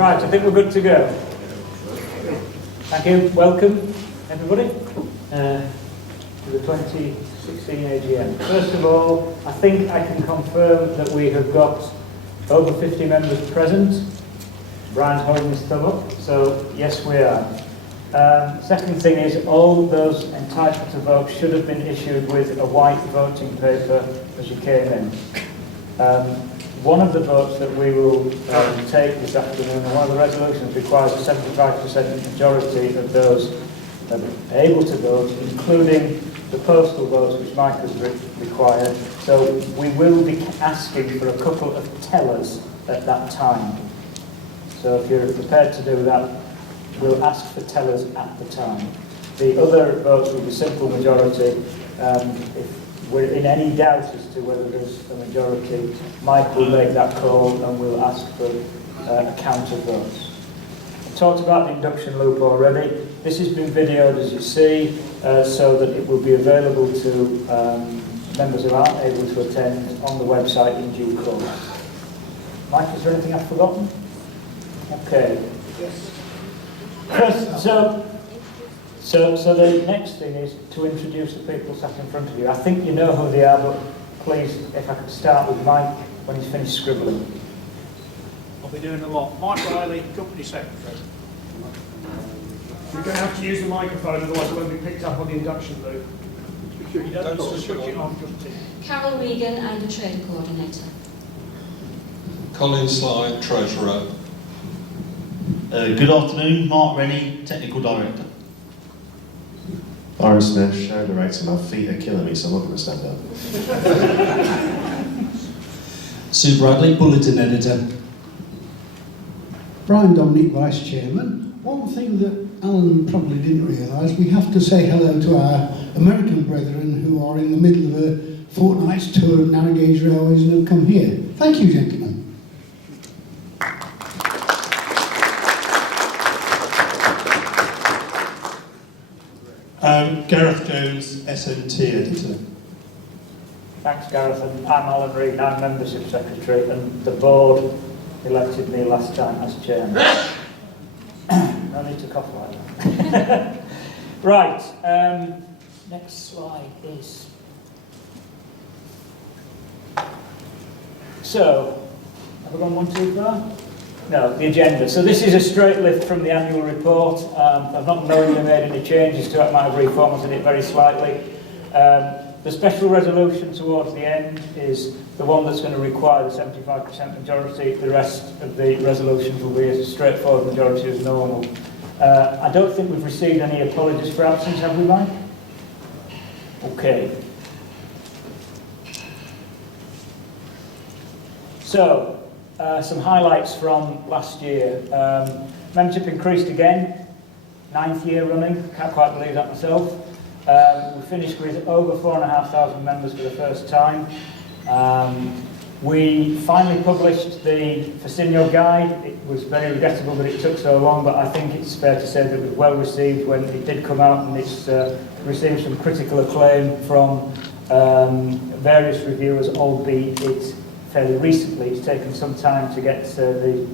Right, I think we're good to go. Thank you. Welcome, everybody, to the 2016 AGM. First of all, I think I can confirm that we have got over 50 members present. Brian's holding his thumb up, so yes, we are. Second thing is, all those entitled to vote should have been issued with a white voting paper as you came in. One of the votes that we will take this afternoon, and one of the resolutions requires a 75% majority of those that are able to vote, including the postal votes which Mike has required. So we will be asking for a couple of tellers at that time. So if you're prepared to do that, we'll ask for tellers at the time. The other votes will be simple majority. If we're in any doubt as to whether there's a majority, Mike will make that call and we'll ask for a count of votes. I talked about the induction loop already. This has been videoed, as you see, so that it will be available to members who aren't able to attend on the website in due course. Mike, is there anything I've forgotten? Okay. Yes. So the next thing is to introduce the people sat in front of you. I think you know who they are, but please, if I could start with Mike when he's finished scribbling. I'll be doing a lot. Mike Riley, Company Secretary. You're going to have to use the microphone, otherwise it won't be picked up on the induction loop. You don't switch it on, Carol Regan, I'm the Trader Coordinator. Colin Sly, Treasurer. Good afternoon, Mark Rennie, Technical Director. Byron Smith, Show Director. My feet are killing me, so I'm not going to stand up. Sue Bradley, Bulletin Editor. Brian Dominic, Vice Chairman. One thing that Alan probably didn't realise, we have to say hello to our American brethren who are in the middle of a fortnight's tour of narrow gauge railways and have come here. Thank you, gentlemen. Gareth Jones, SNT Editor. Thanks, Gareth. And I'm Alan Reed, I'm Membership Secretary, and the board elected me last time as Chairman. No need to cough like that. Right, next slide is... So, have I gone one too far? No, the agenda. So this is a straight lift from the annual report. I've not knowingly made any changes to it. I might have reformatted it very slightly. The special resolution towards the end is the one that's going to require the 75% majority. The rest of the resolutions will be a straightforward majority as normal. I don't think we've received any apologies for absence, have we, Mike? Okay. So, some highlights from last year. Membership increased again, 9th year running, can't quite believe that myself. We finished with over 4,500 members for the first time. We finally published the Fasinio guide. It was very regrettable that it took so long, but I think it's fair to say that it was well received when it did come out, and it's received some critical acclaim from various reviewers, albeit it's fairly recently. It's taken some time to get the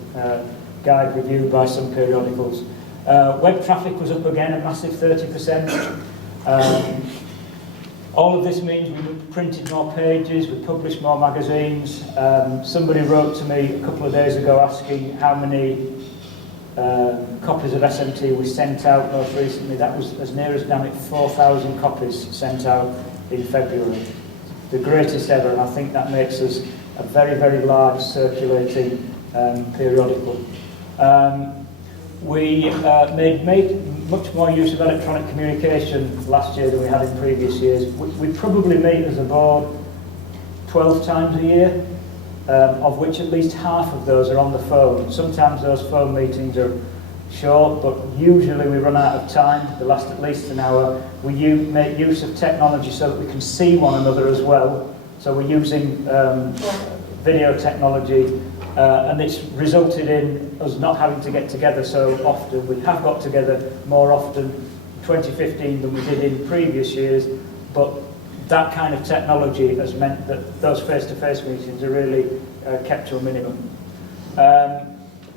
guide reviewed by some periodicals. Web traffic was up again, a massive 30%. All of this means we printed more pages, we published more magazines. Somebody wrote to me a couple of days ago asking how many copies of SMT we sent out most recently. That was as near as damn it 4,000 copies sent out in February. The greatest ever, and I think that makes us a very, very large circulating periodical. We made much more use of electronic communication last year than we had in previous years. We probably meet as a board 12 times a year, of which at least half of those are on the phone. Sometimes those phone meetings are short, but usually we run out of time. They last at least an hour. We make use of technology so that we can see one another as well. So we're using video technology, and it's resulted in us not having to get together so often. We have got together more often in 2015 than we did in previous years, but that kind of technology has meant that those face-to-face meetings are really kept to a minimum.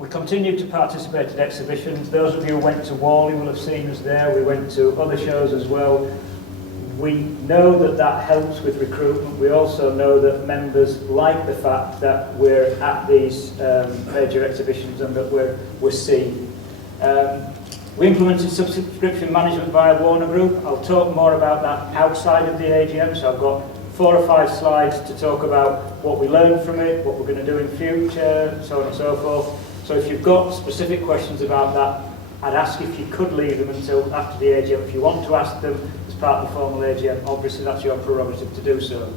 We continue to participate in exhibitions. Those of you who went to Wally will have seen us there. We went to other shows as well. We know that that helps with recruitment. We also know that members like the fact that we're at these major exhibitions and that we're seen. We implemented subscription management via Warner Group. I'll talk more about that outside of the AGM, so I've got 4 or 5 slides to talk about what we learned from it, what we're going to do in future, so on and so forth. So if you've got specific questions about that, I'd ask if you could leave them until after the AGM. If you want to ask them as part of the formal AGM, obviously that's your prerogative to do so.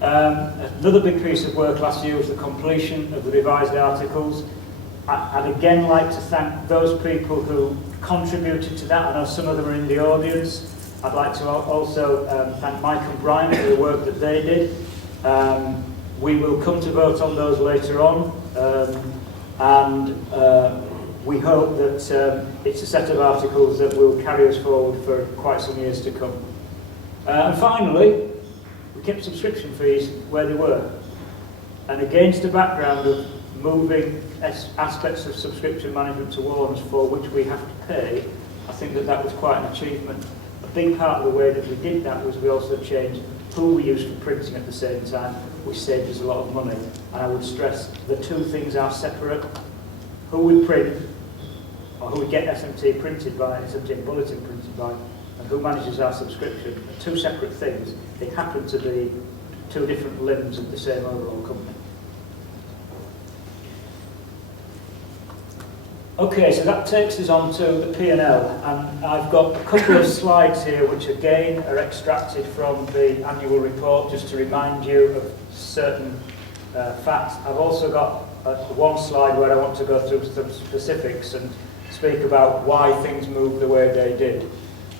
Another big piece of work last year was the completion of the revised articles. I'd again like to thank those people who contributed to that. I know some of them are in the audience. I'd like to also thank Mike and Brian for the work that they did. We will come to vote on those later on, and we hope that it's a set of articles that will carry us forward for quite some years to come. And finally, we kept subscription fees where they were. And against the background of moving aspects of subscription management to Warner's for which we have to pay, I think that that was quite an achievement. A big part of the way that we did that was we also changed who we used for printing at the same time, which saved us a lot of money. And I would stress the two things are separate. Who we print, or who we get SMT printed by, SMT bulletin printed by, and who manages our subscription are two separate things. They happen to be two different limbs of the same overall company. Okay, so that takes us on to the P&L, and I've got a couple of slides here which again are extracted from the annual report just to remind you of certain facts. I've also got one slide where I want to go through some specifics and speak about why things moved the way they did.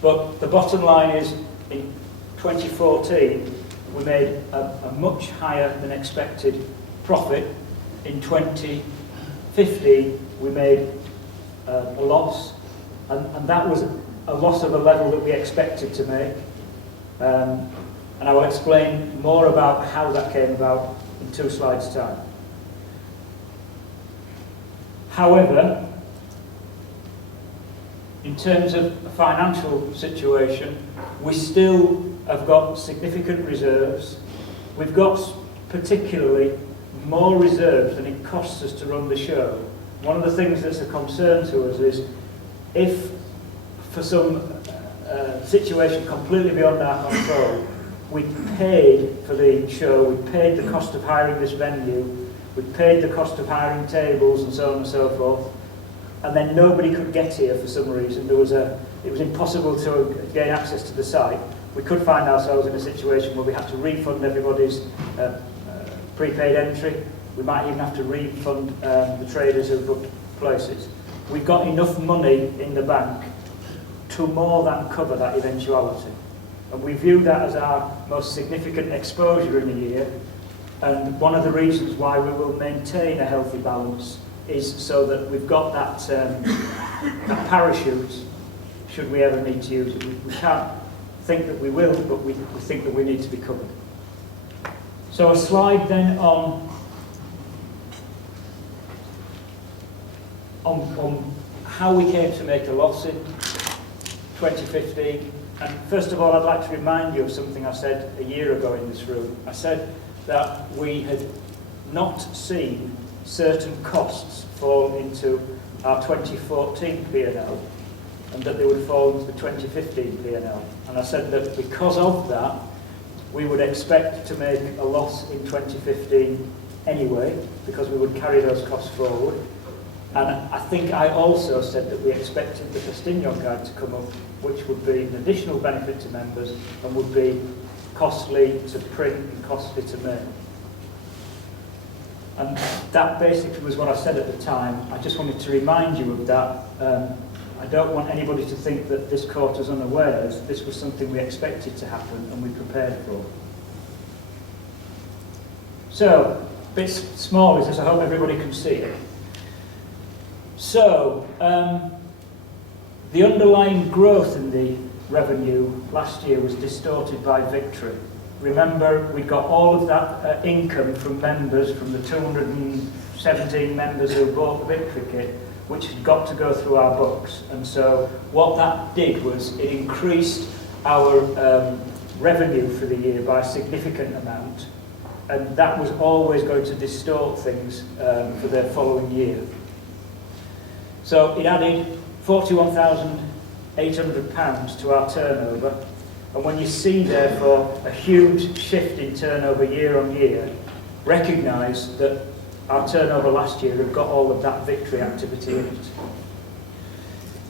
But the bottom line is, in 2014, we made a much higher than expected profit. In 2015, we made a loss, and that was a loss of a level that we expected to make. And I will explain more about how that came about in 2 slides' time. However, in terms of the financial situation, we still have got significant reserves. We've got particularly more reserves than it costs us to run the show. One of the things that's a concern to us is if, for some situation completely beyond our control, we paid for the show, we paid the cost of hiring this venue, we paid the cost of hiring tables and so on and so forth, and then nobody could get here for some reason. It was impossible to gain access to the site. We could find ourselves in a situation where we had to refund everybody's prepaid entry. We might even have to refund the traders who booked places. We've got enough money in the bank to more than cover that eventuality. And we view that as our most significant exposure in a year. And one of the reasons why we will maintain a healthy balance is so that we've got that, that parachute should we ever need to use it. We can't think that we will, but we think that we need to be covered. So a slide then on how we came to make a loss in 2015. And first of all, I'd like to remind you of something I said a year ago in this room. I said that we had not seen certain costs fall into our 2014 P&L and that they would fall into the 2015 P&L. And I said that because of that, we would expect to make a loss in 2015 anyway, because we would carry those costs forward. And I think I also said that we expected the Festinian Guide to come up, which would be an additional benefit to members and would be costly to print and costly to make. And that basically was what I said at the time. I just wanted to remind you of that. I don't want anybody to think that this court is unawares. This was something we expected to happen and we prepared for. So, a bit small is this, I hope everybody can see it. So, the underlying growth in the revenue last year was distorted by Victory. Remember, we got all of that income from members from the 260 17 members who bought the victory kit, which had got to go through our books. And so what that did was it increased our revenue for the year by a significant amount, and that was always going to distort things for the following year. So it added £41,800 to our turnover, and when you see therefore a huge shift in turnover year on year, recognise that our turnover last year had got all of that victory activity in it.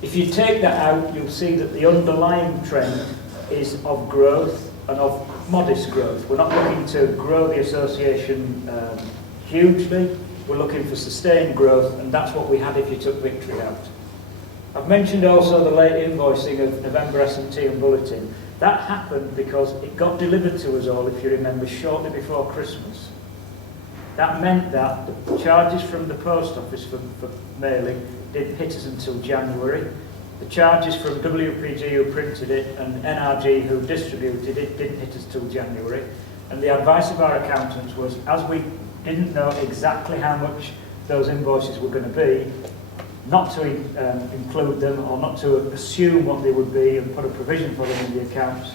If you take that out, you'll see that the underlying trend is of growth and of modest growth. We're not looking to grow the association hugely, we're looking for sustained growth, and that's what we had if you took victory out. I've mentioned also the late invoicing of November S&T and Bulletin. That happened because it got delivered to us all, if you remember, shortly before Christmas. That meant that the charges from the post office for mailing didn't hit us until January. The charges from WPG who printed it and NRG who distributed it didn't hit us till January. And the advice of our accountants was, as we didn't know exactly how much those invoices were going to be, not to include them or not to assume what they would be and put a provision for them in the accounts,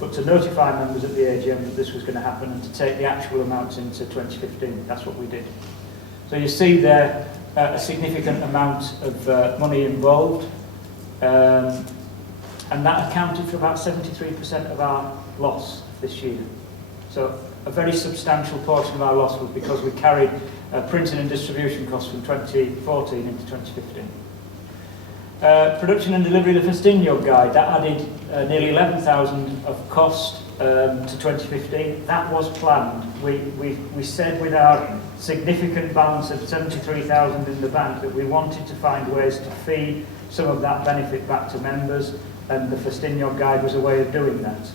but to notify members at the AGM that this was going to happen and to take the actual amounts into 2015. That's what we did. So you see there a significant amount of money involved, and that accounted for about 73% of our loss this year. So a very substantial portion of our loss was because we carried printing and distribution costs from 2014 into 2015. Production and delivery of the Festinho guide, that added nearly 11,000 of cost to 2015. That was planned. We said with our significant balance of 73,000 in the bank that we wanted to find ways to feed some of that benefit back to members, and the Festinho guide was a way of doing that.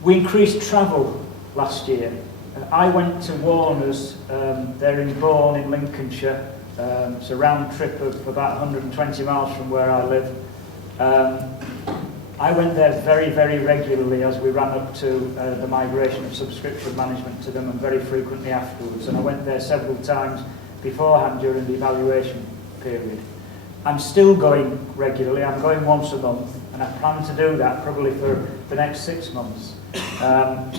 We increased travel last year. I went to Warner's, they're in Bourne in Lincolnshire. It's a round trip of about 120 miles from where I live. I went there very, very regularly as we ran up to the migration of subscription management to them, and very frequently afterwards. And I went there several times beforehand during the evaluation period. I'm still going regularly. I'm going once a month, and I plan to do that probably for the next 6 months.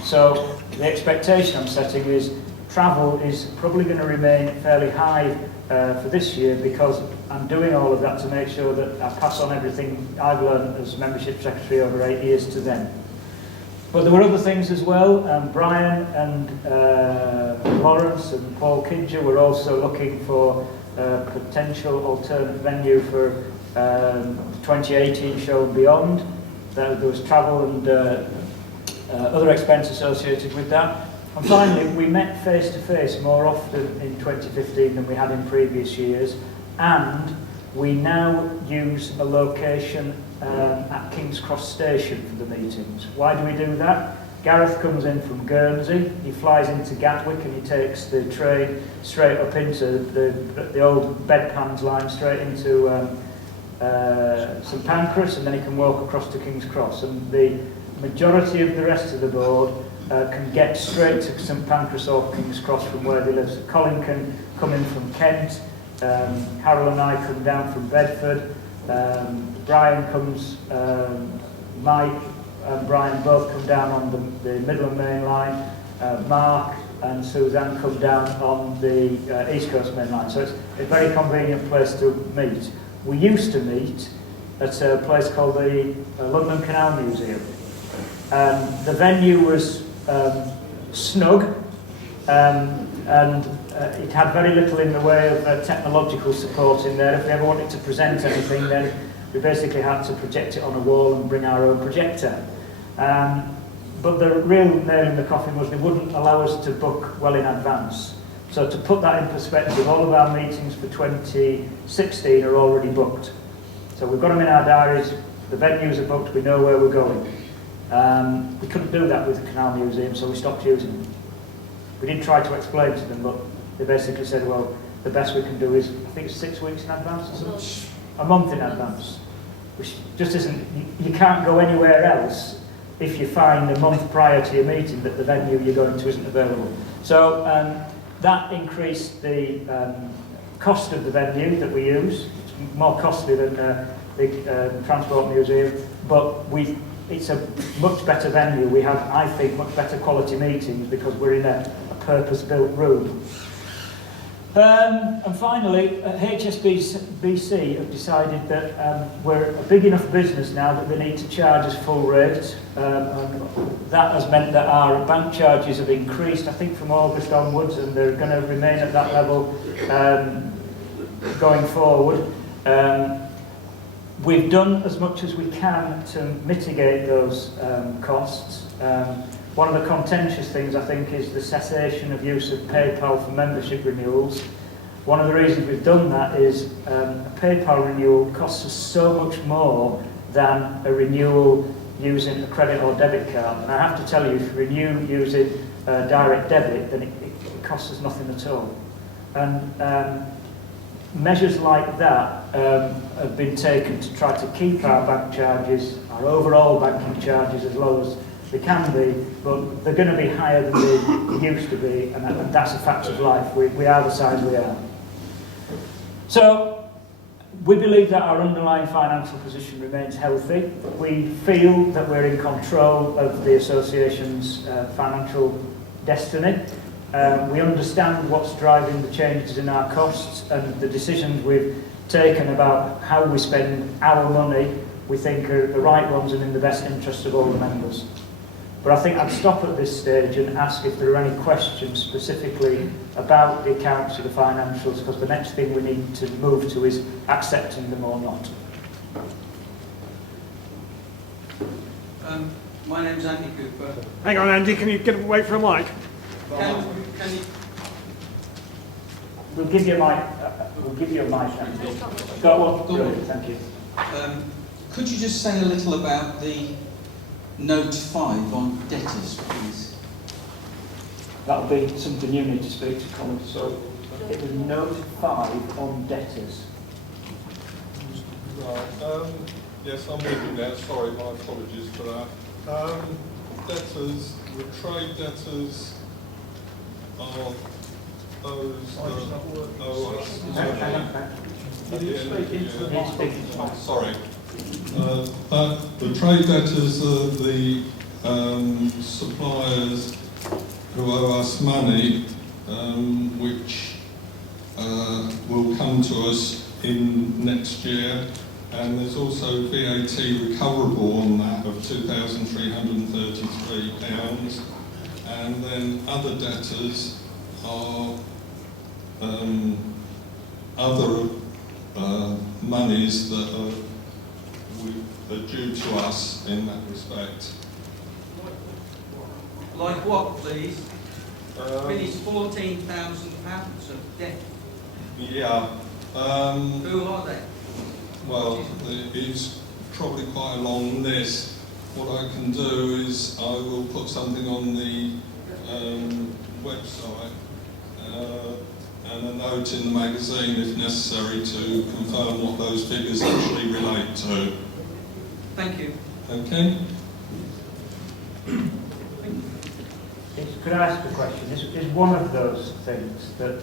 So the expectation I'm setting is travel is probably going to remain fairly high for this year, because I'm doing all of that to make sure that I pass on everything I've learned as membership secretary over 8 years to them. But there were other things as well. Brian and Lawrence and Paul Kidger were also looking for a potential alternate venue for 2018 show and beyond. There was travel and other expense associated with that. And finally, we met face-to-face more often in 2015 than we had in previous years, and we now use a location at King's Cross Station for the meetings. Why do we do that? Gareth comes in from Guernsey, he flies into Gatwick and he takes the train straight up into the old bedpans line straight into St Pancras, and then he can walk across to King's Cross. And the majority of the rest of the board can get straight to St Pancras or King's Cross from where they live. So Colin can come in from Kent, Carol and I come down from Bedford, Brian comes, Mike and Brian both come down on the Midland Main Line, Mark and Suzanne come down on the East Coast Main Line. So it's a very convenient place to meet. We used to meet at a place called the London Canal Museum. The venue was snug, and it had very little in the way of technological support in there. If we ever wanted to present anything, then we basically had to project it on a wall and bring our own projector. But the real nail in the coffin was they wouldn't allow us to book well in advance. So to put that in perspective, all of our meetings for 2016 are already booked. So we've got them in our diaries, the venues are booked, we know where we're going. We couldn't do that with the Canal Museum, so we stopped using them. We did try to explain to them, but they basically said, well, the best we can do is, I think it's 6 weeks in advance or something? A month in advance, which just isn't, you can't go anywhere else if you find a month prior to your meeting that the venue you're going to isn't available. So that increased the cost of the venue that we use. It's more costly than the Transport Museum, but it's a much better venue. We have, I think, much better quality meetings because we're in a purpose-built room. And finally, HSBC have decided that we're a big enough business now that they need to charge us full rate. And that has meant that our bank charges have increased, I think, from August onwards, and they're going to remain at that level going forward. We've done as much as we can to mitigate those costs. One of the contentious things, I think, is the cessation of use of PayPal for membership renewals. One of the reasons we've done that is a PayPal renewal costs us so much more than a renewal using a credit or debit card. And I have to tell you, if you renew using direct debit, then it costs us nothing at all. And measures like that have been taken to try to keep our bank charges, our overall banking charges, as low as they can be, but they're going to be higher than they used to be, and that's a fact of life. We are the size we are. So, we believe that our underlying financial position remains healthy. We feel that we're in control of the Association's financial destiny. We understand what's driving the changes in our costs, and the decisions we've taken about how we spend our money, we think are the right ones and in the best interest of all the members. But I think I'd stop at this stage and ask if there are any questions specifically about the accounts or the financials, because the next thing we need to move to is accepting them or not. My name's Andy Cooper. Hang on, Andy, can you wait for a mic? Can you... We'll give you a mic. We'll give you a mic, Andy. Go on. Brilliant, thank you. Could you just say a little about the Note 5 on debtors, please? That'll be something you need to speak to Colin. So it was Note 5 on debtors. Right. Yes, I'm with you now. Sorry, my apologies for that. Debtors, the trade debtors are those that owe us. Sorry. The trade debtors are the suppliers who owe us money, which will come to us in next year, and there's also VAT recoverable on that of £2,333, and then other debtors are other monies that are due to us in that respect. Like what, please? It's £14,000 of debt. Yeah. Who are they? Well, it's probably quite a long list. What I can do is I will put something on the website and a note in the magazine if necessary to confirm what those figures actually relate to. Thank you. Okay? Could I ask a question? Is one of those things that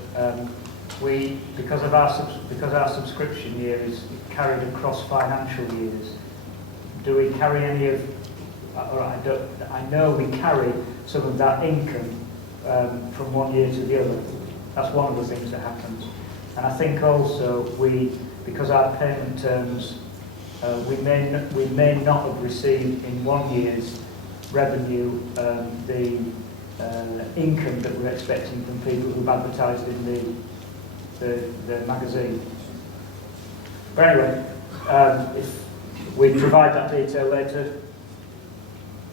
we, because our subscription year is carried across financial years, do we carry any of, or I know we carry some of that income from one year to the other. That's one of the things that happens. And I think also because our payment terms, we may not have received in one year's revenue the income that we're expecting from people who've advertised in the magazine. But anyway, if we provide that detail later,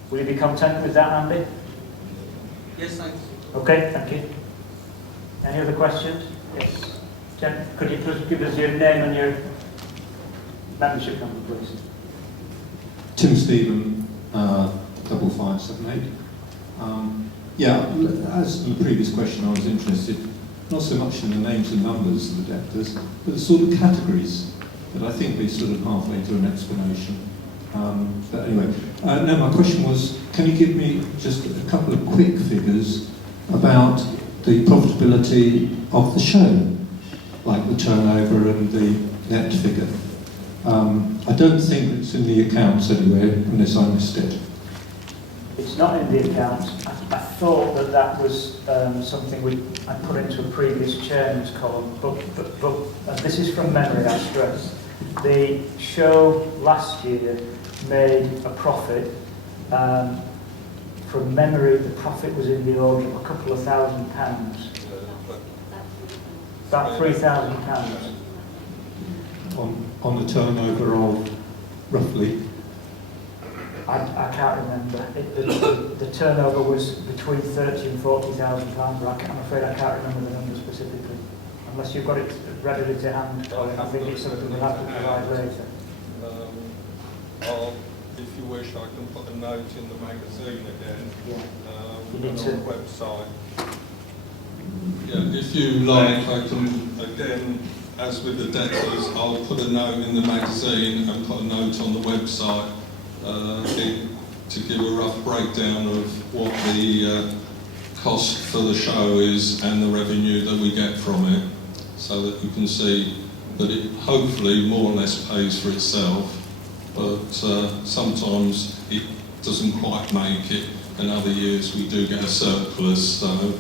will you be content with that, Andy? Yes, thanks. Okay, thank you. Any other questions? Yes. Jen, could you please give us your name and your membership number, please? Tim Stephen, 5578. Yeah, as in the previous question, I was interested not so much in the names and numbers of the debtors, but the sort of categories that I think we sort of halfway to an explanation. But anyway, no, my question was, can you give me just a couple of quick figures about the profitability of the show, like the turnover and the net figure? I don't think it's in the accounts anywhere, unless I missed it. It's not in the accounts. I thought that was something I put into a previous chairman's column, but this is from memory, I stress. The show last year made a profit. From memory, the profit was in the order of a couple of £1,000. About £3,000. On the turnover of roughly? I can't remember. The turnover was between £30,000 and £40,000, but I'm afraid I can't remember the number specifically. Unless you've got it readily to hand, Colin, I think it's something we'll have to provide later. If you wish, I can put a note in the magazine again. Yeah. On the website. Yeah, if you like, I can, again, as with the debtors, I'll put a note in the magazine and put a note on the website to give a rough breakdown of what the cost for the show is and the revenue that we get from it, so that you can see that it hopefully more or less pays for itself, but sometimes it doesn't quite make it, and other years we do get a surplus, so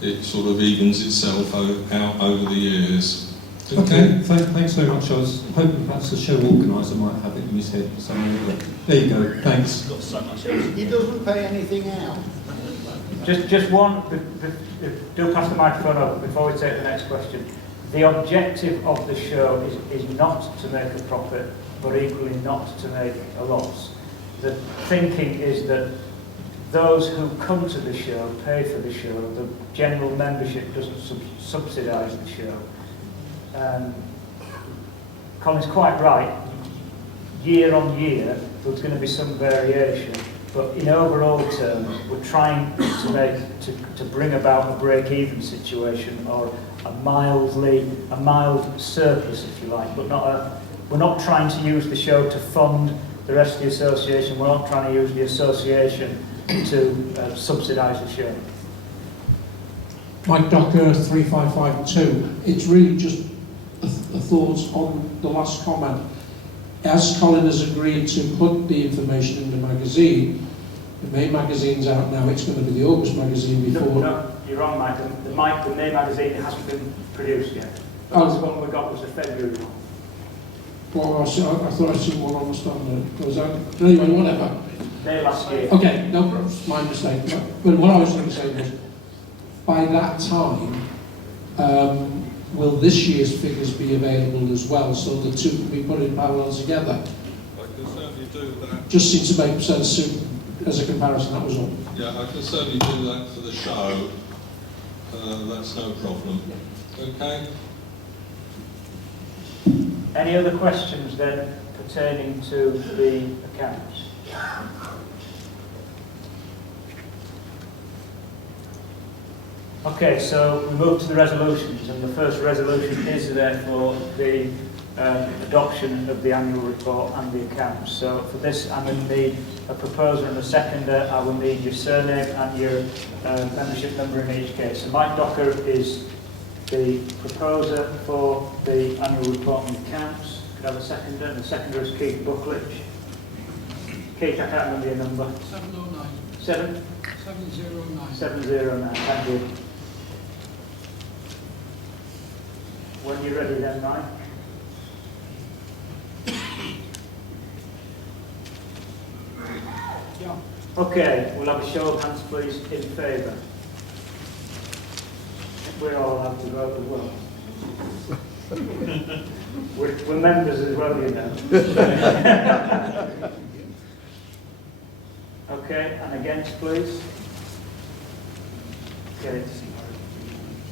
it sort of evens itself out over the years. Okay, thanks very much. I was hoping perhaps the show organiser might have it in his head somewhere. There you go, thanks. He doesn't pay anything out. Just one, do pass the microphone over before we take the next question. The objective of the show is not to make a profit, but equally not to make a loss. The thinking is that those who come to the show pay for the show. The general membership doesn't subsidise the show. Colin's quite right. Year on year, there's going to be some variation, but in overall terms, we're trying to bring about a break-even situation, or a mild surplus, if you like, but we're not trying to use the show to fund the rest of the association. We're not trying to use the association to subsidise the show. Mike Docker, 3552. It's really just a thought on the last comment. As Colin has agreed to put the information in the magazine, the May magazine's out now, it's going to be the August magazine before. No, you're wrong, Mike. The May magazine hasn't been produced yet. Oh. The one we got was the February one. Well, I thought I seen one on the stand. Anyway, whatever. May last year. Okay, no problem, my mistake. But what I was going to say was, by that time, will this year's figures be available as well, so the two can be put in parallel together? I can certainly do that. Just seems to make sense as a comparison, that was all. Yeah, I can certainly do that for the show. That's no problem. Okay? Any other questions then pertaining to the accounts? Okay, so we move to the resolutions, and the first resolution is therefore the adoption of the annual report and the accounts. So for this, I'm going to need a proposer and a seconder. I will need your surname and your membership number in each case. So Mike Docker is the proposer for the annual report and accounts. Could I have a seconder? And the seconder is Keith Buckledge. Keith, I can't remember your number. 709. 709. 709, thank you. When you're ready then, Mike. Yeah. Okay, we'll have a show of hands please in favour. We're all allowed to vote as well. we're members as well, you know. Okay, and against please. Okay.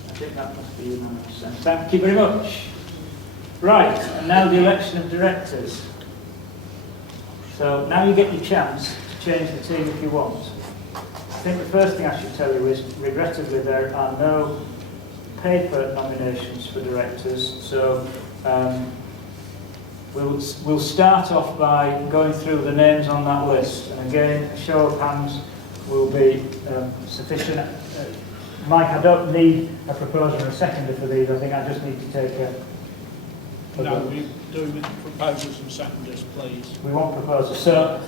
I think that must be unanimous. Thank you very much. Right, and now the election of directors. So now you get your chance to change the team if you want. I think the first thing I should tell you is, regrettably, there are no paper nominations for directors, so We'll start off by going through the names on that list, and again, a show of hands will be sufficient. Mike, I don't need a proposer and a seconder for these. I think I just need to take a... No, we do with proposers and seconders, please. We want proposers. So,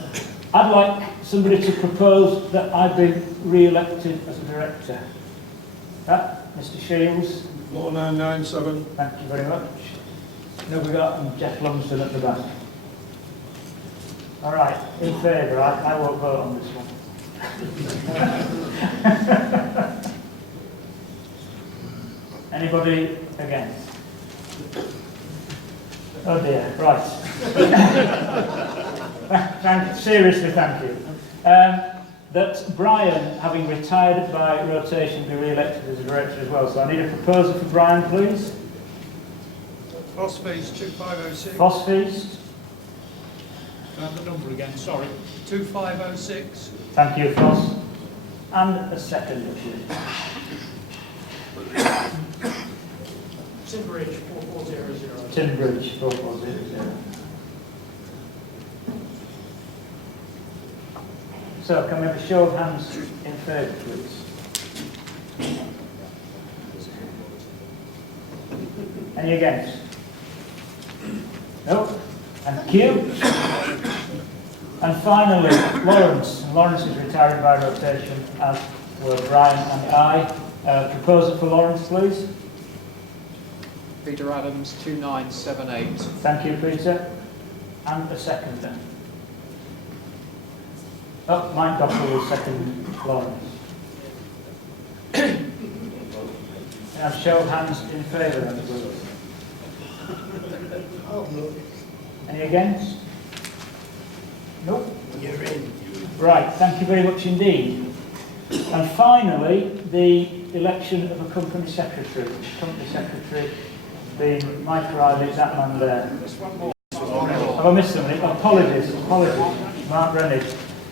I'd like somebody to propose that I be re-elected as a director. Mr. Shields. 4997. Thank you very much. Now we've got Jeff Lumsden at the back. All right, in favour. I won't vote on this one. Anybody against? Oh dear, right. Seriously, thank you. That Brian, having retired by rotation, be re-elected as a director as well. So I need a proposal for Brian, please. Phosphate 2506. Phosphate. Can I have the number again? Sorry. 2506. Thank you, Foss. And a second, please. Timbridge 4400. Timbridge 4400. So, can we have a show of hands in favour, please? Any against? No. Thank you. And finally, Lawrence. Lawrence is retiring by rotation, as were Brian and I. Proposer for Lawrence, please. Peter Adams, 2978. Thank you, Peter. And a seconder. Oh, Mike Doppel will second Lawrence. Now, show of hands in favour, then, please. Any against? No? You're in. Right, thank you very much indeed. And finally, the election of a company secretary. Company secretary being Mike Riley, is that man there? Have I missed somebody? Apologies. Mark Rennie.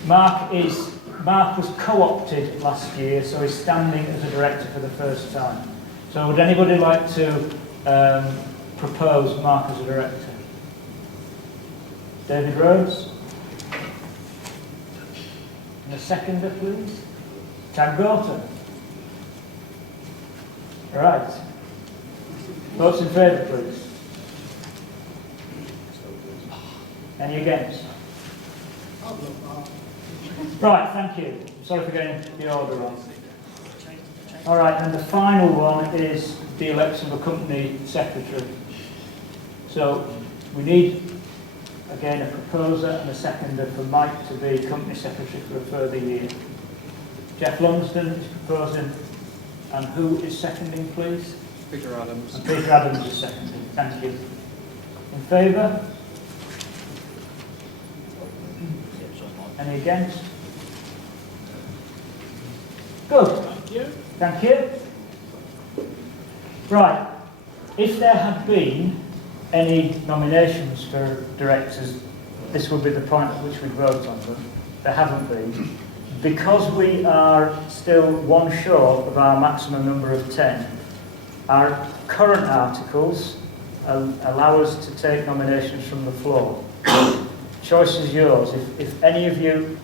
Mark was co-opted last year, so he's standing as a director for the first time. So would anybody like to propose Mark as a director? David Rhodes? And a seconder, please? Tag Gorton? Right. Votes in favour, please. Any against? Right, thank you. Sorry for getting the order wrong. All right, and the final one is the election of a company secretary. So we need, again, a proposer and a seconder for Mike to be company secretary for a further year. Jeff Lumsden is proposing, and who is seconding, please? Peter Adams. And Peter Adams is seconding. Thank you. In favour? Any against? Good. Thank you. Thank you. Right. If there had been any nominations for directors, this would be the point at which we'd vote on them. There haven't been. Because we are still one short of our maximum number of 10, our current articles allow us to take nominations from the floor. Choice is yours. If any of you,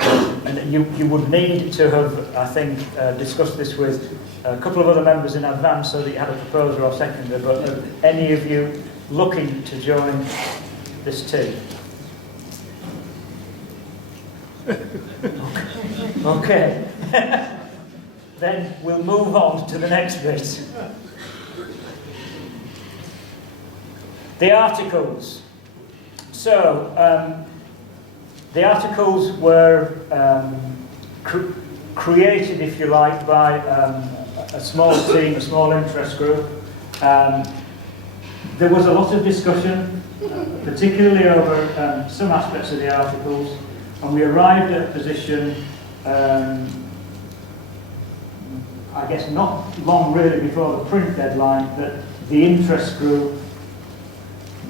and you would need to have, I think, discussed this with a couple of other members in advance so that you had a proposer or seconder, but any of you looking to join this team? Okay. Then we'll move on to the next bit. The articles. So, the articles were created, if you like, by a small team, a small interest group. There was a lot of discussion, particularly over some aspects of the articles, and we arrived at a position, I guess not long really before the print deadline, that the interest group,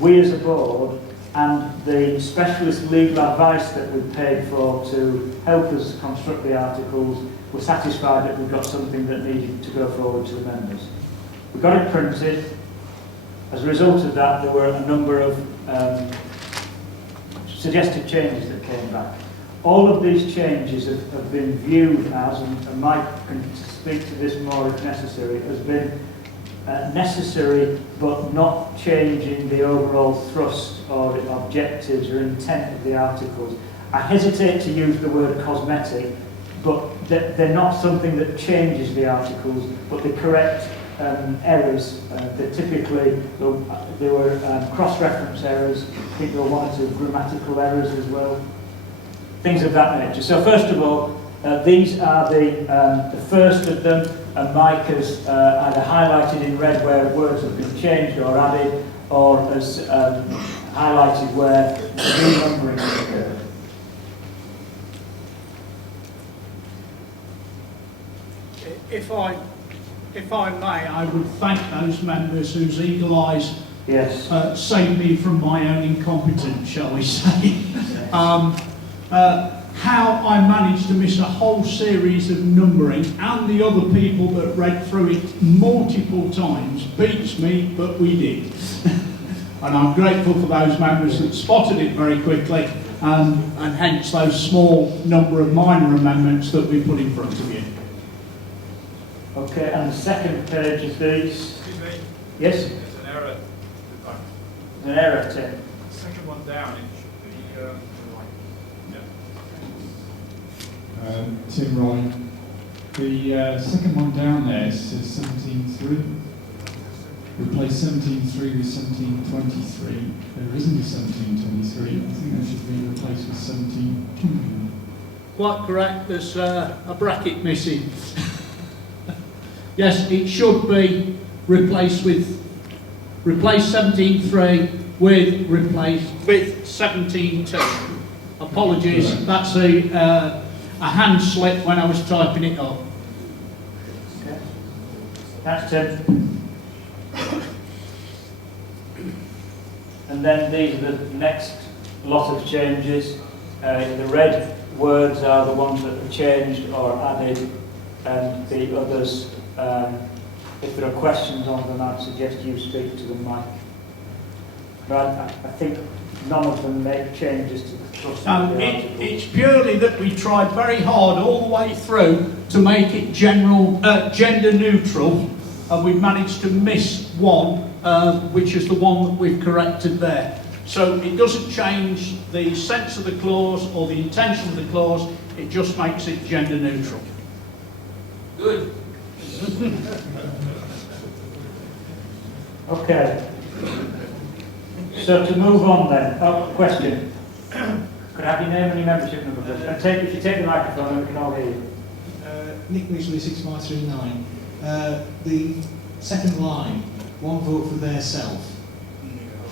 we as a board, and the specialist legal advice that we paid for to help us construct the articles were satisfied that we've got something that needed to go forward to the members. We got it printed, As a result of that, there were a number of suggested changes that came back. All of these changes have been viewed as, and Mike can speak to this more if necessary, has been necessary but not changing the overall thrust or objectives or intent of the articles. I hesitate to use the word cosmetic, but they're not something that changes the articles, but they correct errors. They typically, there were cross-reference errors, I think there were one or two grammatical errors as well, things of that nature. So first of all, these are the first of them, and Mike has either highlighted in red where words have been changed or added, or has highlighted where renumbering has occurred. If I may, I would thank those members whose eagle eyes yes. Saved me from my own incompetence, shall we say. How I managed to miss a whole series of numbering, and the other people that read through it multiple times, beats me, but we did. And I'm grateful for those members that spotted it very quickly, and hence those small number of minor amendments that we put in front of you. Okay, and the second page of these. Excuse me. Yes? There's an error. There's an error, Tim. The second one down, it should be to the right. Yeah. Tim Ryan. The second one down there says 17.3. Replace 17.3 with 17.23. There isn't a 17.23. I think that should be replaced with 17.2. Quite correct, there's a bracket missing. Yes, it should be replace 17.3 with 17.2. Apologies, right. That's a hand slip when I was typing it up. Okay. That's Tim. And then these are the next lot of changes. The red words are the ones that are changed or added, and the others, if there are questions on them, I'd suggest you speak to them, Mike. But I think none of them make changes to the trust. It's purely that we tried very hard all the way through to make it gender neutral, and we've managed to miss one, which is the one that we've corrected there. So it doesn't change the sense of the clause or the intention of the clause, it just makes it gender neutral. Good. Okay. So to move on then, question. Could I have your name and your membership number, please? And if you take the microphone, then we can all hear you. Nick Weasley, 6539. The second line, one vote for their self.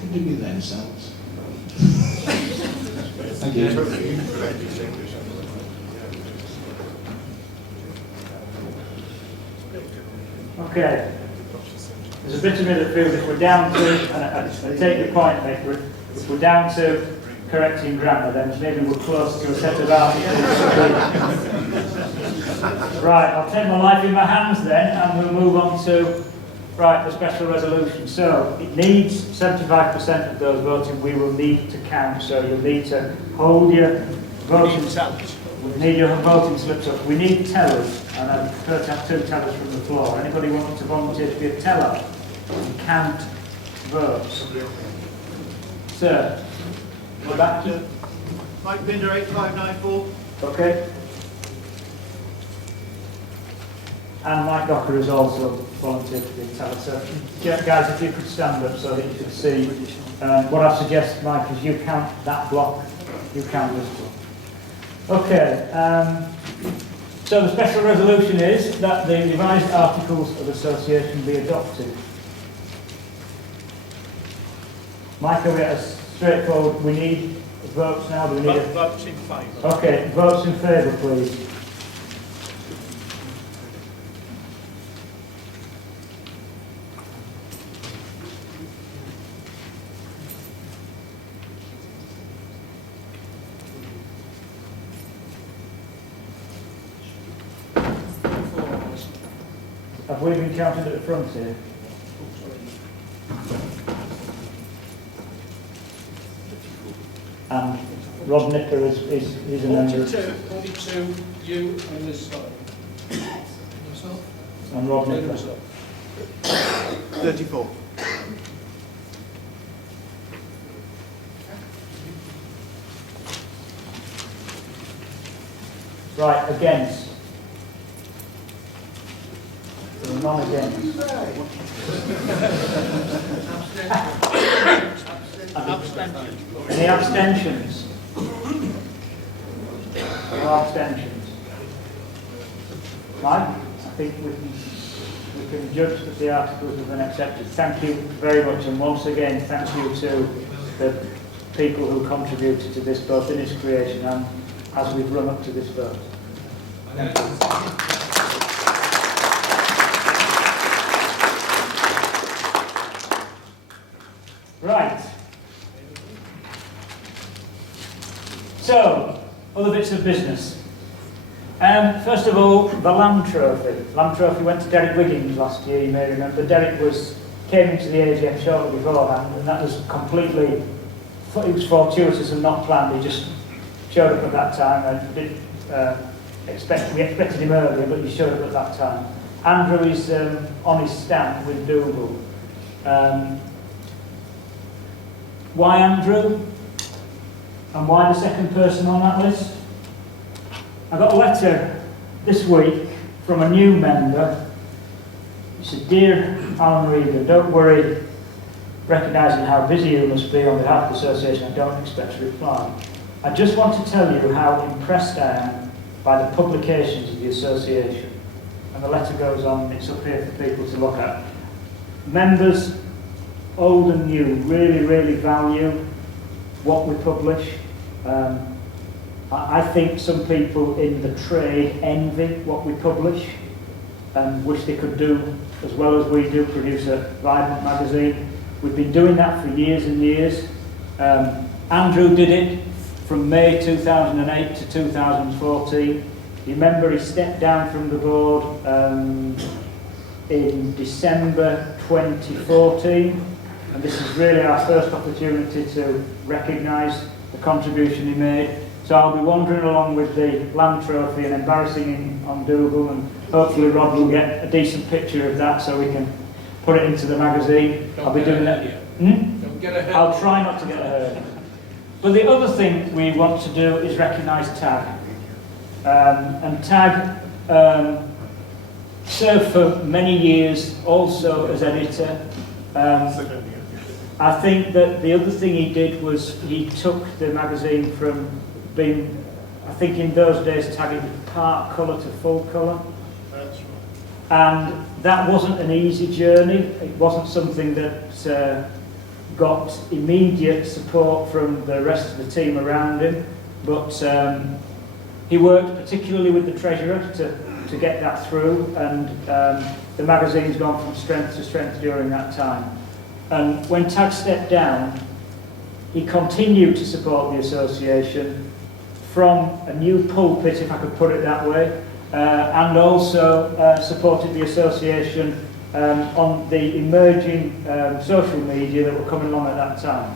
Should it be themselves? Thank you. Okay. There's a bit of me that feels if we're down to, and I take your point, Nick, if we're down to correcting grammar, then maybe we're close to a set of articles. Right, I'll take my life in my hands then, and we'll move on to, the special resolution. So, it needs 75% of those voting we will need to count, so you'll need to hold your voting slips. We need your voting slips up. We need tellers, and I prefer to have 2 tellers from the floor. Anybody want to volunteer to be a teller and count votes? Sir, go back to Mike Binder, 8594. Okay. And Mike Docker has also volunteered to be a teller. So, guys, if you could stand up so that you can see. What I suggest, Mike, is you count that block, you count this block. Okay, so the special resolution is that the revised Articles of Association be adopted. Mike, are we at a straightforward, we need votes now? Do we need votes in favour. Okay, votes in favour, please. Have we been counted at the front here? and Rob Nicker is a member. 42, you and this side. And Rob Nicker. 34. Right, against. There are none against. Any abstentions? No abstentions. Mike, I think we can judge that the articles have been accepted. Thank you very much, and once again, thank you to the people who contributed to this, both in its creation and as we've run up to this vote. Thank you. Right. So, other bits of business. First of all, the Lamb Trophy. Lamb Trophy went to Derek Wiggins last year, you may remember. Derek came into the AGM shortly beforehand, and that was completely, it was fortuitous and not planned. He just showed up at that time, and we expected him earlier, but he showed up at that time. Andrew is on his stand with Dougal. Why Andrew? And why the second person on that list? I got a letter this week from a new member. He said, "Dear Alan Regan, don't worry, recognising how busy you must be on behalf of the association, I don't expect a reply. I just want to tell you how impressed I am by the publications of the association." And the letter goes on, it's up here for people to look at. Members, old and new, really value what we publish. I think some people in the trade envy what we publish and wish they could do as well as we do, produce a vibrant magazine. We've been doing that for years and years. Andrew did it from May 2008 to 2014. You remember he stepped down from the board in December 2014, and this is really our first opportunity to recognise the contribution he made. So I'll be wandering along with the Lamb Trophy and embarrassing him on Dougal, and hopefully Rob will get a decent picture of that so we can put it into the magazine. I'll be doing that. Don't get ahead. I'll try not to get ahead. But the other thing we want to do is recognise Tag. And Tag served for many years also as editor. I think that the other thing he did was he took the magazine from being, I think in those days Tag, it was part colour to full colour. That's right. And that wasn't an easy journey. It wasn't something that got immediate support from the rest of the team around him, but he worked particularly with the treasurer to get that through, and the magazine's gone from strength to strength during that time. And when Tag stepped down, he continued to support the association from a new pulpit, if I could put it that way, and also supported the association on the emerging social media that were coming along at that time.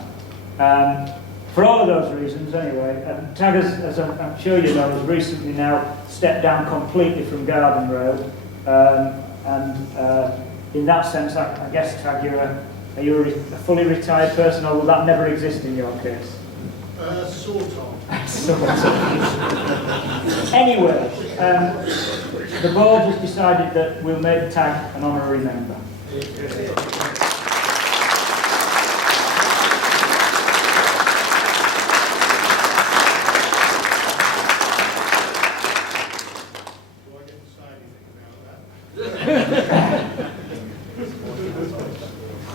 For all of those reasons, anyway, Tag, as I'm sure you know, has recently now stepped down completely from Garden Rail, and in that sense, I guess, Tag, you're a fully retired person, or will that never exist in your case? Sort of. Anyway, the board has decided that we'll make Tag an honorary member.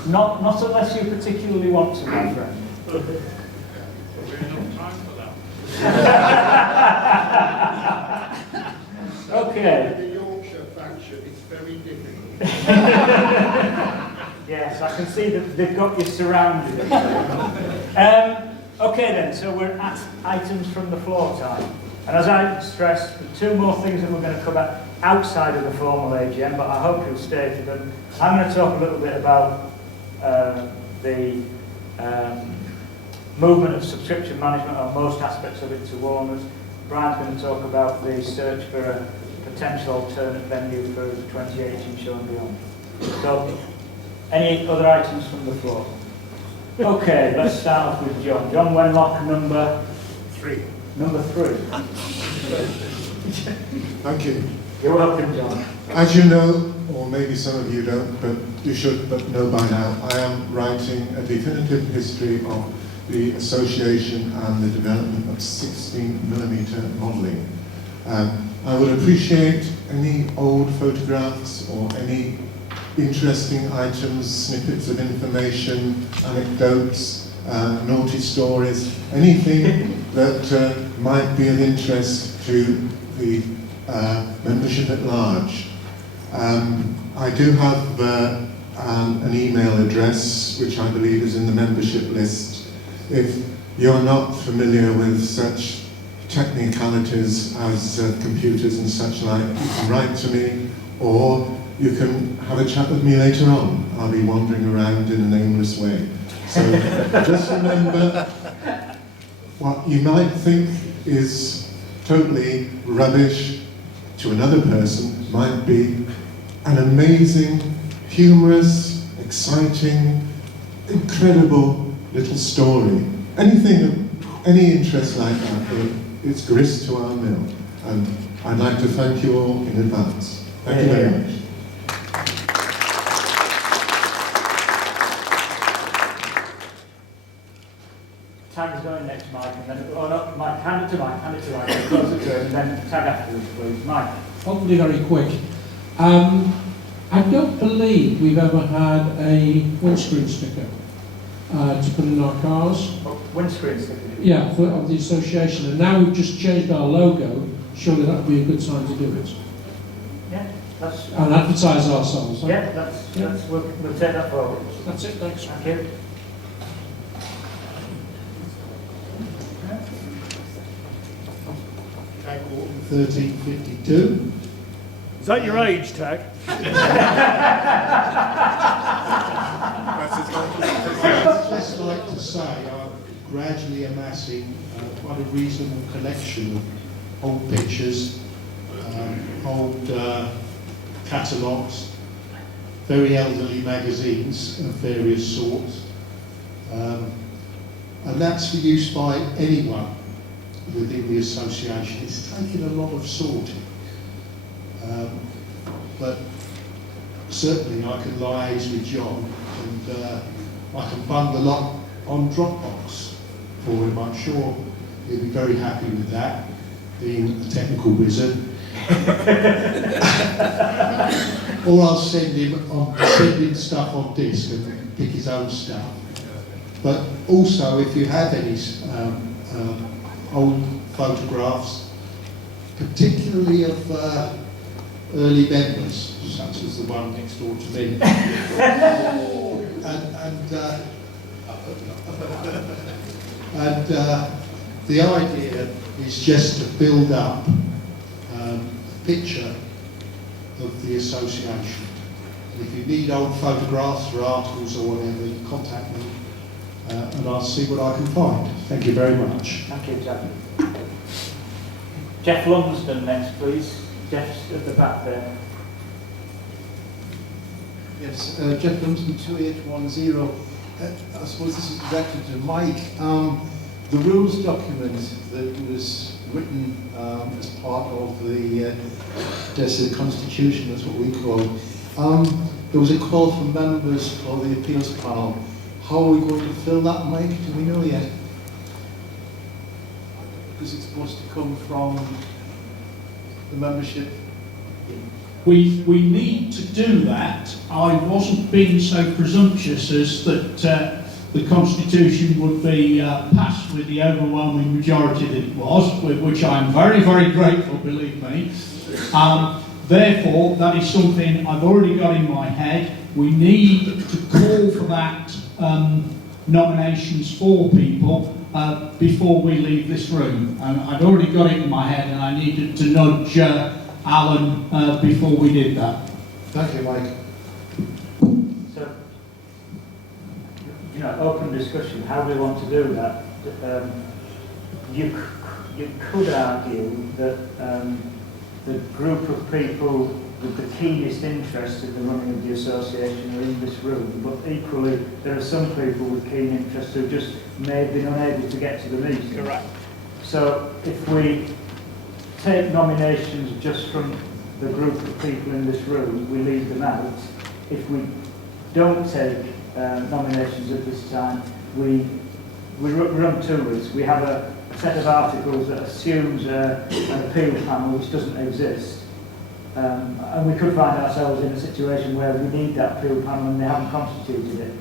Not unless you particularly want to, my friend. Okay. The Yorkshire faction, it's very difficult. Yes, I can see that they've got you surrounded. Okay then, so we're at items from the floor time. And as I stressed, the two more things that we're going to cover outside of the formal AGM, but I hope you'll stay for them. I'm going to talk a little bit about the movement of subscription management or most aspects of it to Warner's. Brian's going to talk about the search for a potential alternate venue for the 2018 show and beyond. So, any other items from the floor? Okay, let's start off with John. John Wenlock, number 3. Number 3. Thank you. You're welcome, John. As you know, or maybe some of you don't, but you should but know by now, I am writing a definitive history of the association and the development of 16mm modelling. I would appreciate any old photographs or any interesting items, snippets of information, anecdotes, naughty stories, anything that might be of interest to the membership at large. I do have an email address which I believe is in the membership list. If you're not familiar with such technicalities as computers and such like, you can write to me, or you can have a chat with me later on. I'll be wandering around in an aimless way. So just remember, what you might think is totally rubbish to another person might be an amazing, humorous, exciting, incredible little story. Anything of any interest like that, it's grist to our mill. And I'd like to thank you all in advance. Thank you very much. Tag is going next, Mike, and then, oh no, Mike, hand it to Mike, close it to him, and then tag afterwards, please. Mike. Hopefully very quick. I don't believe we've ever had a windscreen sticker to put in our cars. Oh, windscreen sticker? Yeah, of the association. And now we've just changed our logo. Surely that would be a good time to do it. Yeah, that's... And advertise ourselves. Huh? Yeah, that's we'll take that forward. That's it, thanks. Thank you. Tag Walton. 1352. Is that your age, Tag? I'd just like to say I'm gradually amassing quite a reasonable collection of old pictures, old catalogues, very elderly magazines of various sorts, and that's for use by anyone within the association. It's taken a lot of sorting, but certainly I can liaise with John and I can bundle up on Dropbox for him. I'm sure he'll be very happy with that, being a technical wizard. Or I'll send him stuff on disk and pick his own stuff. But also, if you have any old photographs, particularly of early members, such as the one next door to me, and the idea is just to build up a picture of the association. And if you need old photographs or articles or whatever, you contact me and I'll see what I can find. Thank you very much. Thank you, Jeff. Jeff Lumsden next, please. Jeff's at the back there. Yes, Jeff Lumsden, 2810. I suppose this is directed to Mike. The rules document that was written as part of the Constitution, that's what we call it. There was a call for members for the appeals panel. How are we going to fill that, Mike? Do we know yet? Because it's supposed to come from the membership. We need to do that. I wasn't being so presumptuous as that the Constitution would be passed with the overwhelming majority that it was, with which I am very, very grateful, believe me. Therefore, that is something I've already got in my head. We need to call for that nominations for people before we leave this room. I'd already got it in my head and I needed to nudge Alan before we did that. Thank you, Mike. So, open discussion, how do we want to do that? you could argue that the group of people with the keenest interest in the running of the association are in this room, but equally there are some people with keen interest who just may have been unable to get to the meeting. Correct. So if we take nominations just from the group of people in this room, we leave them out. If we don't take nominations at this time, we run two risks. We have a set of articles that assumes an appeal panel which doesn't exist. And we could find ourselves in a situation where we need that appeal panel and they haven't constituted it.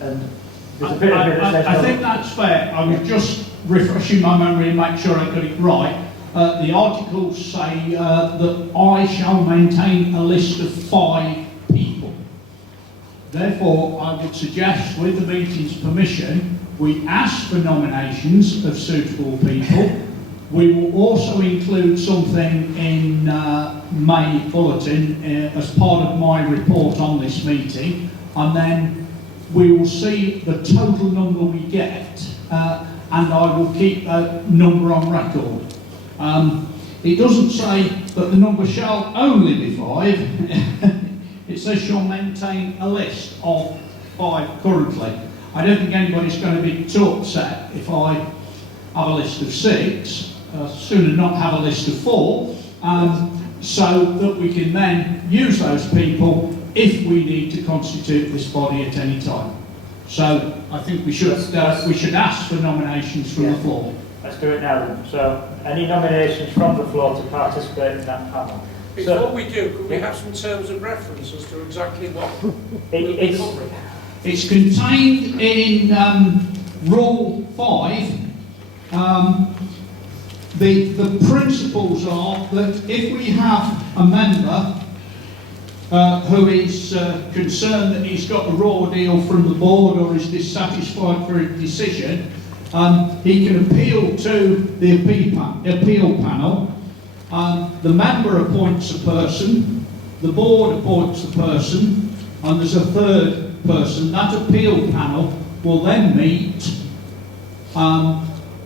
And there's a bit of it that says, I think that's fair. I was just refreshing my memory and make sure I got it right. The articles say that I shall maintain a list of 5 people. Therefore, I would suggest, with the meeting's permission, we ask for nominations of suitable people. We will also include something in May bulletin as part of my report on this meeting, and then we will see the total number we get, and I will keep a number on record. It doesn't say that the number shall only be 5. It says shall maintain a list of 5 currently. I don't think anybody's going to be too upset if I have a list of 6. Sooner not have a list of 4, so that we can then use those people if we need to constitute this body at any time. So I think we should ask for nominations from the floor. Let's do it now then. So any nominations from the floor to participate in that panel? Before we do, could we have some terms of reference as to exactly what It's contained in Rule 5. The principles are that if we have a member who is concerned that he's got a raw deal from the board or is dissatisfied for a decision, he can appeal to the appeal panel. The member appoints a person, the board appoints a person, and there's a third person. That appeal panel will then meet.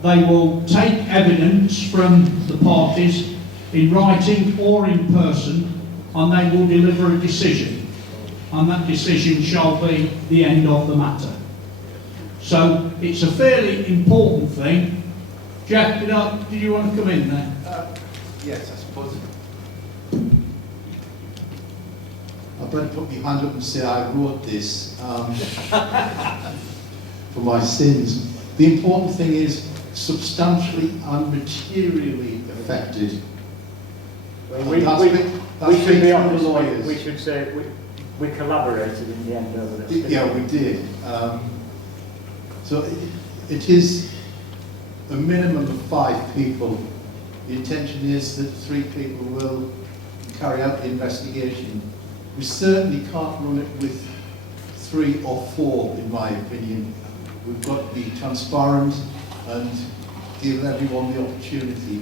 They will take evidence from the parties in writing or in person, and they will deliver a decision. And that decision shall be the end of the matter. So it's a fairly important thing. Jack, did you want to come in there? Yes, I suppose. I better put my hand up and say I wrote this for my sins. The important thing is substantially and materially affected. Well, we should be honest, we should say we collaborated in the end over this. Yeah, we did. So it is a minimum of 5 people. The intention is that 3 people will carry out the investigation. We certainly can't run it with 3 or 4, in my opinion. We've got to be transparent and give everyone the opportunity.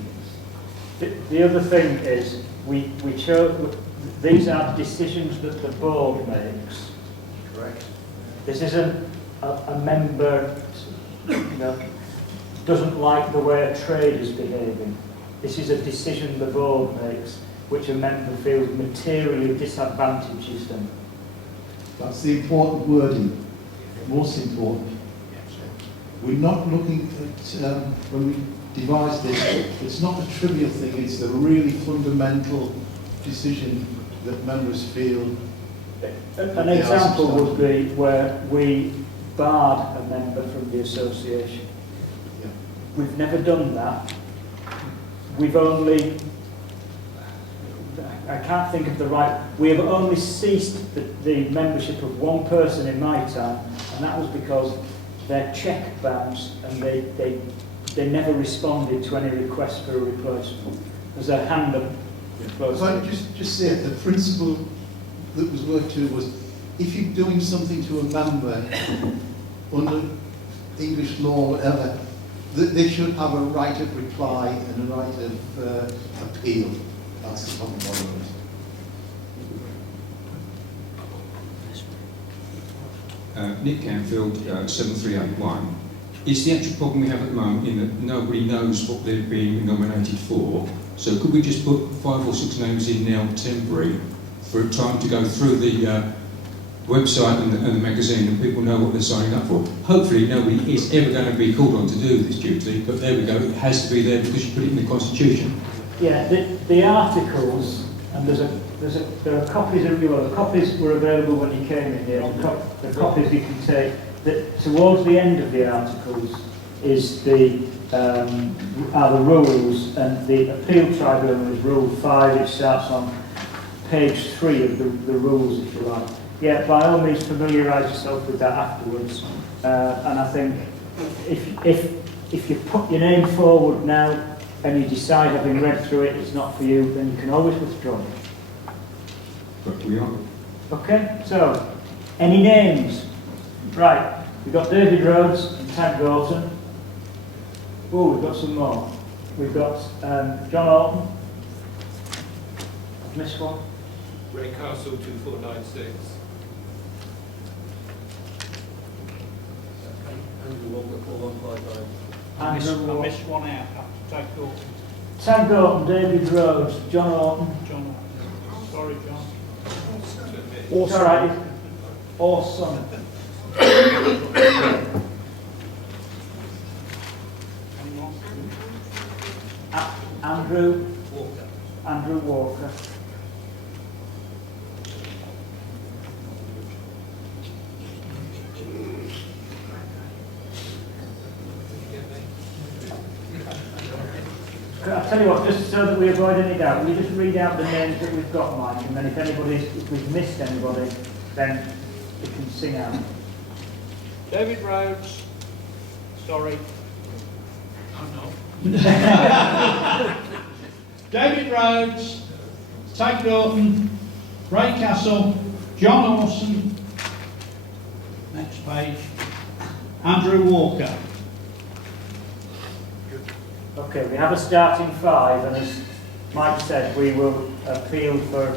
The other thing is, we chose, these are decisions that the board makes. Correct. This isn't a member, doesn't like the way a trade is behaving. This is a decision the board makes, which a member feels materially disadvantages them. That's the important wording, most important. We're not looking at, when we devise this, it's not a trivial thing, it's a really fundamental decision that members feel. An example would be where we barred a member from the association. Yeah. We've never done that. We've only, I can't think of the right, we have only ceased the membership of one person in my time, and that was because their cheque bounced and they never responded to any request for a replacement. There's a hand up. If I just say the principle that was worked to was, if you're doing something to a member under English law or whatever, that they should have a right of reply and a right of appeal. That's the problem with Nick Canfield, 7381. it's the actual problem we have at the moment in that nobody knows what they're being nominated for. So could we just put 5 or 6 names in now, temporary, for time to go through the website and the magazine and people know what they're signing up for? Hopefully nobody is ever going to be called on to do this duty, but there we go, it has to be there because you put it in the Constitution. Yeah, the articles, and there are copies of the copies were available when you came in here. The copies you can take. Towards the end of the articles is are the rules, and the appeal tribunal is Rule 5. It starts on page 3 of the rules, if you like. Yeah, by all means, familiarise yourself with that afterwards. And I think if you put your name forward now and you decide, having read through it, it's not for you, then you can always withdraw it. But we are. Okay, so any names? Right, we've got David Rhodes and Tag Gorton. Oh, we've got some more. We've got John Alton. I've missed one. Ray Castle 2496. Andrew Walker 4159. I missed one out after Tag Gorton. Tag Gorton, David Rhodes, John Alton. John. Sorry, John. It's all right. Awesome. Andrew Walker. I'll tell you what, just so that we avoid any doubt, we just read out the names that we've got, Mike, and then if we've missed anybody, then we can sing out. David Rhodes. Sorry. Oh no. David Rhodes, Tag Gorton, Ray Castle, John Orson. Next page. Andrew Walker. Okay, we have a starting 5, and as Mike said, we will appeal for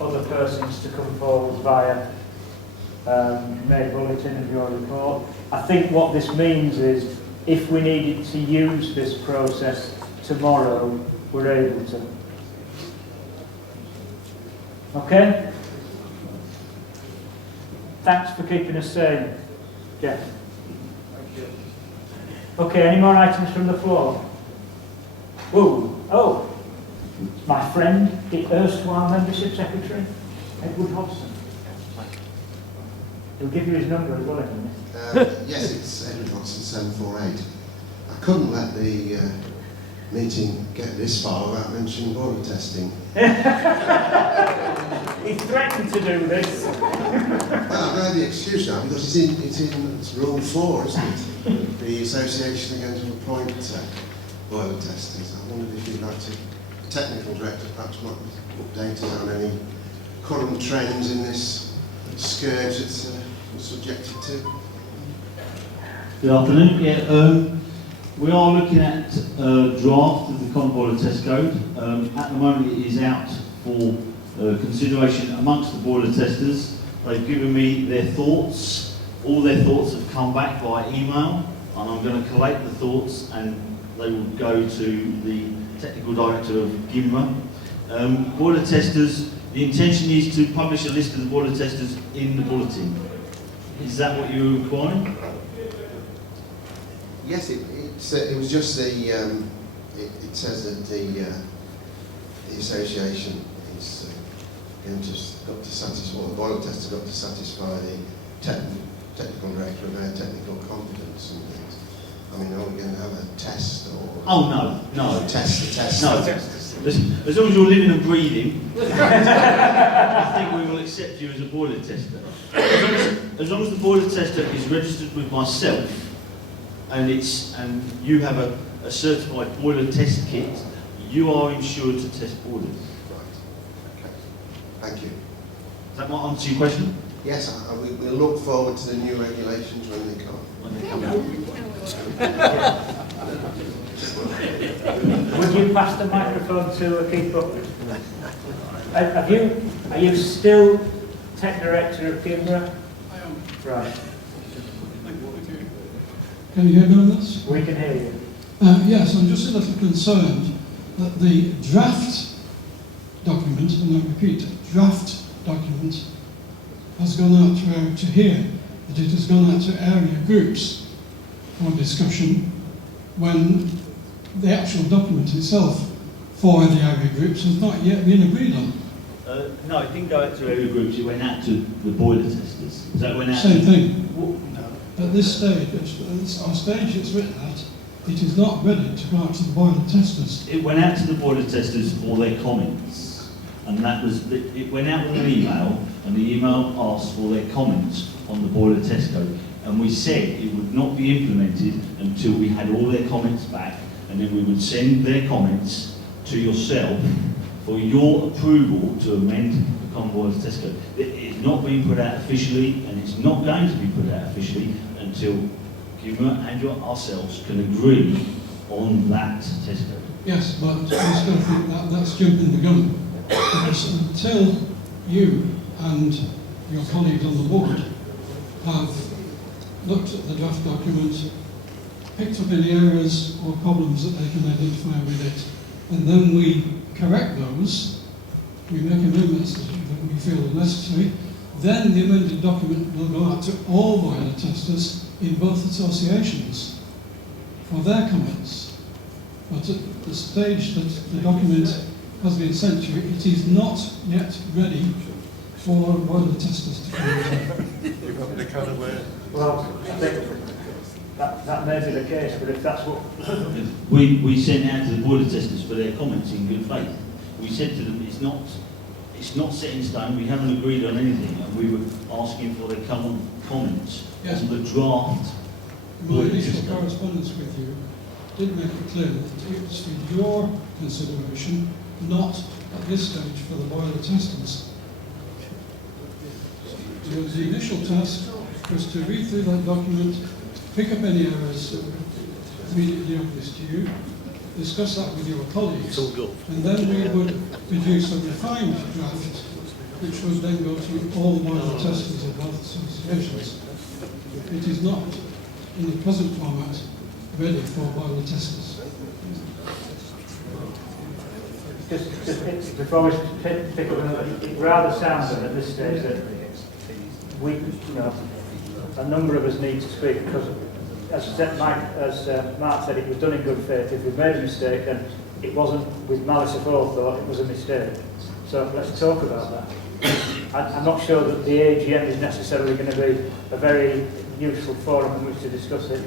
other persons to come forward via May Bulletin of your report. I think what this means is, if we needed to use this process tomorrow, we're able to. Okay? Thanks for keeping us sane, Jeff. Okay, any more items from the floor? Oh, my friend, the erstwhile membership secretary, Edward Hodgson. He'll give you his number as well, isn't he? Yes, it's Edward Hodgson 748. I couldn't let the meeting get this far without mentioning boiler testing. He threatened to do this. Well, I've heard the excuse now because it's Rule 4, isn't it? The association are going to appoint boiler testers. I wondered if you'd like to, the technical director perhaps might update us on any current trends in this scourge that's subjected to. Good afternoon. Yeah, we are looking at a draft of the common boiler test code. At the moment it is out for consideration amongst the boiler testers. They've given me their thoughts. All their thoughts have come back by email, and I'm going to collate the thoughts and they will go to the technical director of GIMRA. Boiler testers, the intention is to publish a list of the boiler testers in the bulletin. Is that what you're inquiring? Yes, it was just the, it says that the association is going to satisfy, the boiler tester got to satisfy the technical director of their technical competence and things. I mean, are we going to have a test or? Oh no. Test. No. As long as you're living and breathing, I think we will accept you as a boiler tester. As long as the boiler tester is registered with myself, and you have a certified boiler test kit, you are insured to test boilers. Right. Okay. Thank you. Does that might answer your question? Yes, we'll look forward to the new regulations when they come. Would you pass the microphone to Keith Buckley? Are you still Tech Director of GIMRA? I am. Right. Can you hear me on this? We can hear you. Yes, I'm just a little concerned that the draft document, and I repeat, draft document, has gone out to here, that it has gone out to area groups for discussion, when the actual document itself for the area groups has not yet been agreed on. No, it didn't go out to area groups, it went out to the boiler testers. So it went out Same to, thing. At this stage, our stage it's written at, it is not ready to go out to the boiler testers. It went out to the boiler testers for their comments, and that was it went out with an email, and the email asked for their comments on the boiler test code, and we said it would not be implemented until we had all their comments back, and then we would send their comments to yourself for your approval to amend the common boiler test code. It's not being put out officially, and it's not going to be put out officially until Gilmer and ourselves can agree on that test code. Yes, but I still think that's jumping the gun. Because until you and your colleagues on the board have looked at the draft document, picked up any errors or problems that they can identify with it, and then we correct those, we make amendments that we feel are necessary, then the amended document will go out to all boiler testers in both associations for their comments. But at the stage that the document has been sent to you, it is not yet ready for boiler testers to come in. You've got the kind of way. Well, I think that may be the case, but if that's what... We sent out to the boiler testers for their comments in good faith. We said to them, it's not set in stone, we haven't agreed on anything, and we were asking for their comments Yes. on the draft. My initial correspondence with you did make it clear that it was for your consideration, not at this stage for the boiler testers. So the initial task was to read through that document, pick up any errors that were immediately obvious to you, discuss that with your colleagues, and then we would produce a refined draft, which would then go to all boiler testers of both associations. It is not, in the present format, ready for boiler testers. Just before we pick up, it rather sounds at this stage that we, a number of us need to speak, because as Mark said, it was done in good faith. If we've made a mistake, then it wasn't with malice aforethought, it was a mistake. So let's talk about that. I'm not sure that the AGM is necessarily going to be a very useful forum in which to discuss it.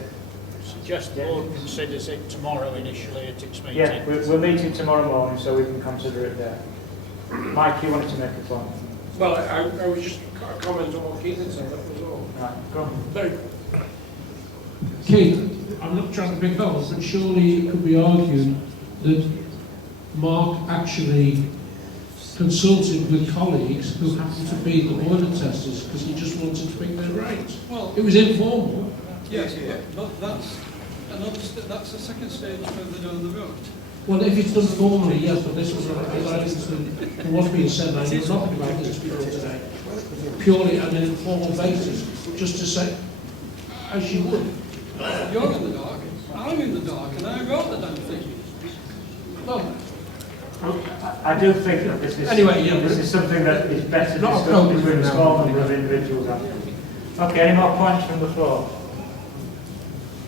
Suggest the board considers it tomorrow initially at its meeting. Yeah, we're meeting tomorrow morning, so we can consider it there. Mike, you wanted to make a point? Well, I was just a comment on what Keith had said, that was all. Right, go on. Very Keith, I'm not trying to pick holes, but surely it could be argued that Mark actually consulted with colleagues who happened to be the boiler testers because he just wanted to pick their brains. Well, it was informal. Yes, but that's a second stage further down the road. Well, if it's done formally, yes, but this was for what's being said, I knew nothing about this before today. Purely on an informal basis, just to say, as you would. You're in the dark, I'm in the dark, and I wrote the damn thing. Well, I do think that this is something that is better discussed between a small number of individuals. Okay, any more points from the floor?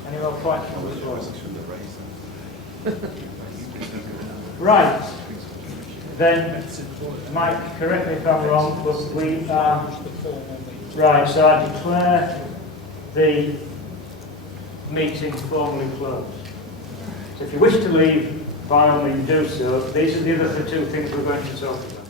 Any more points from the floor? Right. Then, Mike, correct me if I'm wrong, but we are... Right, so I declare the meeting formally closed. So if you wish to leave, by all means do so. These are the other two things we're going to talk about.